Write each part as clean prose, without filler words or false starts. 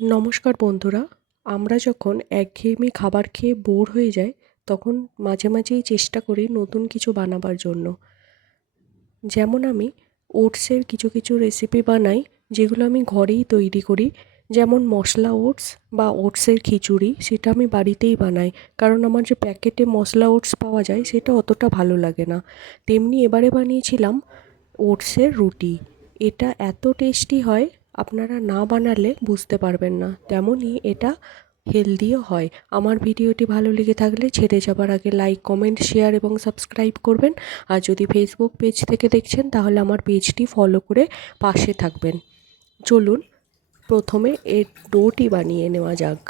নমস্কার বন্ধুরা। আমরা যখন একঘেয়েমি খাবার খেয়ে বোর হয়ে যাই, তখন মাঝে মাঝেই চেষ্টা করি নতুন কিছু বানাবার জন্য। যেমন আমি ওটসের কিছু কিছু রেসিপি বানাই, যেগুলো আমি ঘরেই তৈরি করি। যেমন মশলা ওটস বা ওটসের খিচুড়ি, সেটা আমি বাড়িতেই বানাই। কারণ আমার যে প্যাকেটে মশলা ওটস পাওয়া যায় সেটা অতটা ভালো লাগে না। তেমনি এবারে বানিয়েছিলাম ওটসের রুটি। এটা এত টেস্টি হয়, আপনারা না বানালে বুঝতে পারবেন না। তেমনই এটা হেলদিও হয়। আমার ভিডিওটি ভালো লেগে থাকলে ছেড়ে যাবার আগে লাইক, কমেন্ট, শেয়ার এবং সাবস্ক্রাইব করবেন। আর যদি ফেসবুক পেজ থেকে দেখছেন তাহলে আমার পেজটি ফলো করে পাশে থাকবেন। চলুন প্রথমে এর ডোটি বানিয়ে নেওয়া যাক।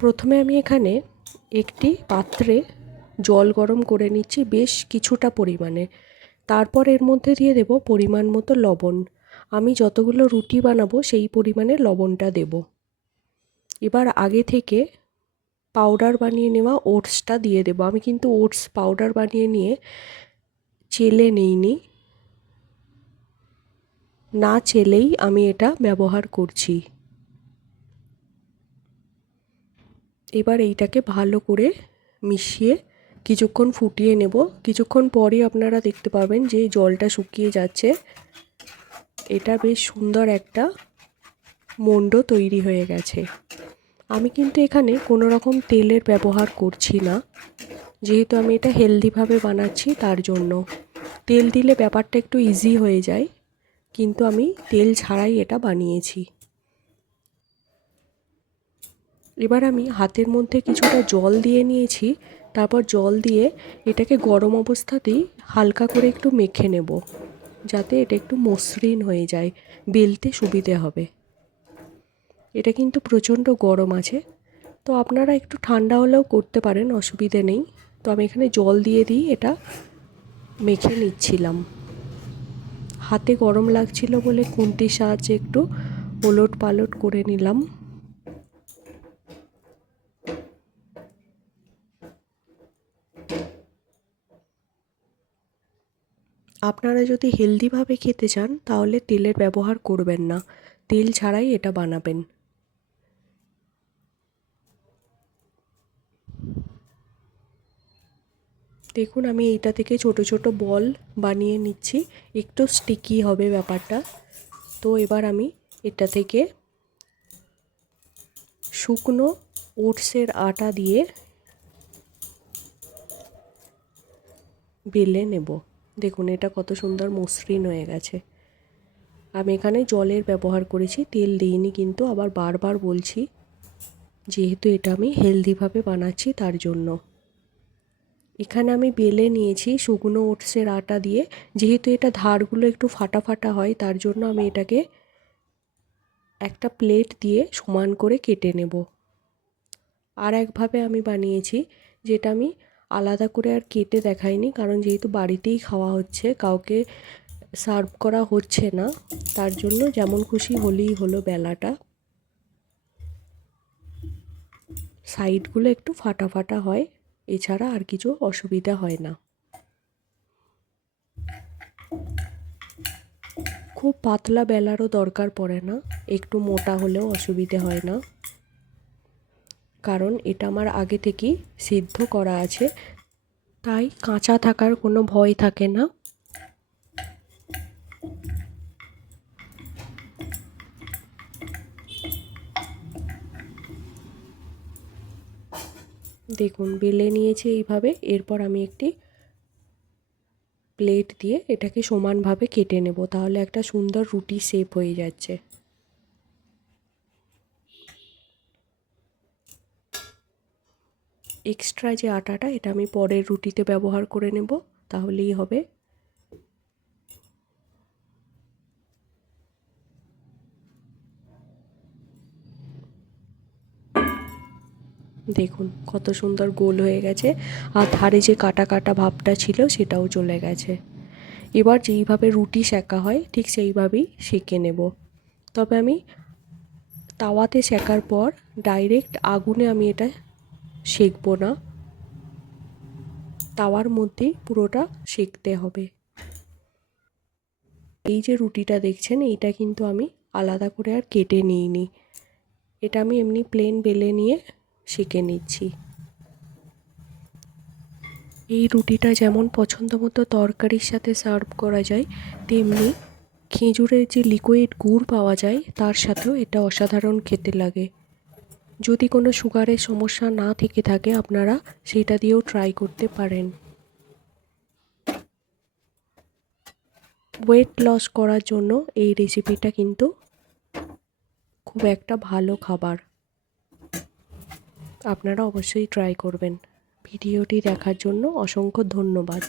প্রথমে আমি এখানে একটি পাত্রে জল গরম করে নিচ্ছি বেশ কিছুটা পরিমাণে। তারপর এর মধ্যে দিয়ে দেব পরিমাণ মতো লবণ। আমি যতগুলো রুটি বানাবো সেই পরিমাণে লবণটা দেব। এবার আগে থেকে পাউডার বানিয়ে নেওয়া ওটসটা দিয়ে দেব। আমি কিন্তু ওটস পাউডার বানিয়ে নিয়ে চেলে নিইনি, না চেলেই আমি এটা ব্যবহার করছি। এবার এইটাকে ভালো করে মিশিয়ে কিছুক্ষণ ফুটিয়ে নেব। কিছুক্ষণ পরে আপনারা দেখতে পাবেন যে জলটা শুকিয়ে যাচ্ছে। এটা বেশ সুন্দর একটা মণ্ড তৈরি হয়ে গেছে। আমি কিন্তু এখানে কোনো রকম তেলের ব্যবহার করছি না, যেহেতু আমি এটা হেলদিভাবে বানাচ্ছি তার জন্য। তেল দিলে ব্যাপারটা একটু ইজি হয়ে যায়, কিন্তু আমি তেল ছাড়াই এটা বানিয়েছি। এবার আমি হাতের মধ্যে কিছুটা জল দিয়ে নিয়েছি। তারপর জল দিয়ে এটাকে গরম অবস্থাতেই হালকা করে একটু মেখে নেব, যাতে এটা একটু মসৃণ হয়ে যায়, বেলতে সুবিধে হবে। এটা কিন্তু প্রচণ্ড গরম আছে, তো আপনারা একটু ঠান্ডা হলেও করতে পারেন, অসুবিধে নেই। তো আমি এখানে জল দিয়ে এটা মেখে নিচ্ছিলাম। হাতে গরম লাগছিল বলে খুন্তির সাহায্যে একটু ওলট পালট করে নিলাম। আপনারা যদি হেলদিভাবে খেতে চান তাহলে তেলের ব্যবহার করবেন না, তেল ছাড়াই এটা বানাবেন। দেখুন আমি এইটা থেকে ছোট ছোট বল বানিয়ে নিচ্ছি, একটু স্টিকি হবে ব্যাপারটা। তো এবার আমি এটা থেকে শুকনো ওটসের আটা দিয়ে বেলে নেব। দেখুন এটা কত সুন্দর মসৃণ হয়ে গেছে। আমি এখানে জলের ব্যবহার করেছি, তেল দিইনি কিন্তু, আবার বারবার বলছি, যেহেতু এটা আমি হেলদিভাবে বানাচ্ছি তার জন্য। এখানে আমি বেলে নিয়েছি শুকনো ওটসের আটা দিয়ে। যেহেতু এটা ধারগুলো একটু ফাটা ফাটা হয়, তার জন্য আমি এটাকে একটা প্লেট দিয়ে সমান করে কেটে নেব। আর একভাবে আমি বানিয়েছি, যেটা আমি আলাদা করে আর কেটে দেখাইনি, কারণ যেহেতু বাড়িতেই খাওয়া হচ্ছে, কাউকে সার্ভ করা হচ্ছে না, তার জন্য যেমন খুশি হলেই হলো বেলাটা। সাইডগুলো একটু ফাটা ফাটা হয়, এছাড়া আর কিছু অসুবিধা হয় না। খুব পাতলা বেলারও দরকার পড়ে না, একটু মোটা হলেও অসুবিধে হয় না, কারণ এটা আমার আগে থেকেই সিদ্ধ করা আছে, তাই কাঁচা থাকার কোনো ভয় থাকে না। দেখুন বেলে নিয়েছি এইভাবে। এরপর আমি একটি প্লেট দিয়ে এটাকে সমানভাবে কেটে নেব, তাহলে একটা সুন্দর রুটি শেপ হয়ে যাচ্ছে। এক্সট্রা যে আটাটা, এটা আমি পরের রুটিতে ব্যবহার করে নেব, তাহলেই হবে। দেখুন কত সুন্দর গোল হয়ে গেছে, আর ধারে যে কাটা কাটা ভাবটা ছিল সেটাও চলে গেছে। এবার যেইভাবে রুটি সেঁকা হয় ঠিক সেইভাবেই সেঁকে নেব। তবে আমি তাওয়াতে সেঁকার পর ডাইরেক্ট আগুনে আমি এটা সেঁকবো না, তাওয়ার মধ্যেই পুরোটা সেঁকতে হবে। এই যে রুটিটা দেখছেন, এইটা কিন্তু আমি আলাদা করে আর কেটে নিইনি। এটা আমি এমনি প্লেন বেলে নিয়ে সেঁকে নিচ্ছি। এই রুটিটা যেমন পছন্দ মতো তরকারির সাথে সার্ভ করা যায়, তেমনি খেজুরের যে লিকুইড গুড় পাওয়া যায় তার সাথেও এটা অসাধারণ খেতে লাগে। যদি কোনো সুগারের সমস্যা না থেকে থাকে আপনারা সেটা দিয়েও ট্রাই করতে পারেন। ওয়েট লস করার জন্য এই রেসিপিটা কিন্তু খুব একটা ভালো খাবার, আপনারা অবশ্যই ট্রাই করবেন। ভিডিওটি দেখার জন্য অসংখ্য ধন্যবাদ।